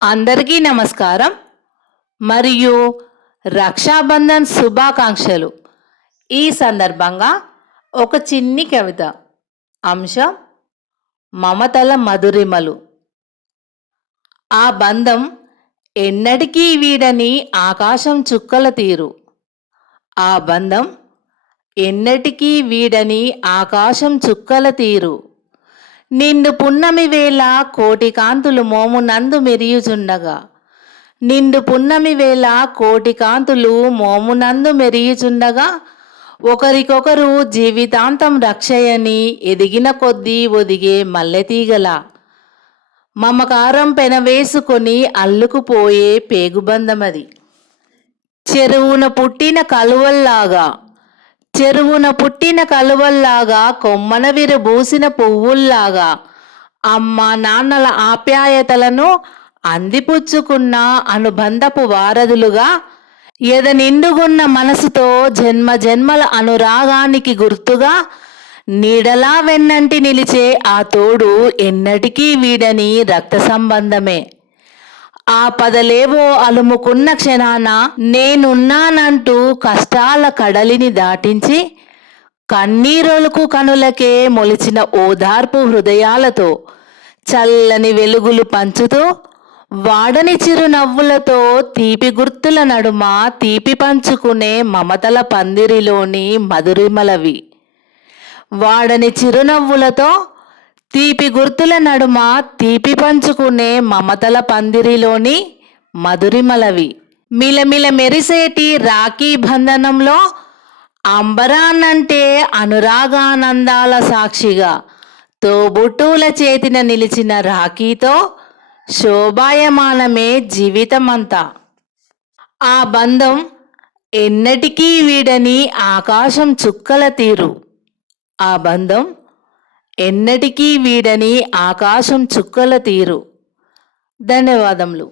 అందరికీ నమస్కారం మరియు రక్షాబంధన్ శుభాకాంక్షలు. ఈ సందర్భంగా ఒక చిన్ని కవిత. అంశం మమతల మధురిమలు. ఆ బంధం ఎన్నటికీ వీడని ఆకాశం చుక్కల తీరు. ఆ బంధం ఎన్నటికీ వీడని ఆకాశం చుక్కల తీరు. నిండు పున్నమి వేళ కోటి కాంతులు మోమునందు మెరియుచుండగా, నిండు పున్నమి వేళ కోటి కాంతులు మోమునందు మెరియుచుండగా, ఒకరికొకరు జీవితాంతం రక్షయని ఎదిగిన కొద్దీ ఒదిగే మల్లెతీగల మమకారం పెనవేసుకొని అల్లుకుపోయే పేగుబంధమది. చెరువున పుట్టిన కలువల్లాగా, చెరువున పుట్టిన కలువల్లాగా, కొమ్మన విరబూసిన పువ్వుల్లాగా, అమ్మ నాన్నల ఆప్యాయతలను అందిపుచ్చుకున్న అనుబంధపు వారధులుగా, ఎద నిండుగున్న మనసుతో జన్మ జన్మల అనురాగానికి గుర్తుగా, నీడలా వెన్నంటి నిలిచే ఆ తోడు ఎన్నటికీ వీడని రక్త సంబంధమే. ఆ పదలేవో అలుముకున్న క్షణాన నేనున్నానంటూ కష్టాల కడలిని దాటించి, కన్నీరొలుకు కనులకే మొలిచిన ఓదార్పు హృదయాలతో, చల్లని వెలుగులు పంచుతూ, వాడని చిరునవ్వులతో, తీపి గుర్తుల నడుమ తీపి పంచుకునే మమతల పందిరిలోని మధురిమలవి. వాడని చిరునవ్వులతో, తీపి గుర్తుల నడుమ తీపి పంచుకునే మమతల పందిరిలోని మధురిమలవి. మిలమిల మెరిసేటి రాఖీ బంధనంలో అంబరాన్నంటే అనురాగానందాల సాక్షిగా, తోబుట్టువుల చేతిన నిలిచిన రాఖీతో శోభాయమానమే జీవితమంతా. ఆ బంధం ఎన్నటికీ వీడని ఆకాశం చుక్కల తీరు. ఆ బంధం ఎన్నటికీ వీడని ఆకాశం చుక్కల తీరు. ధన్యవాదములు.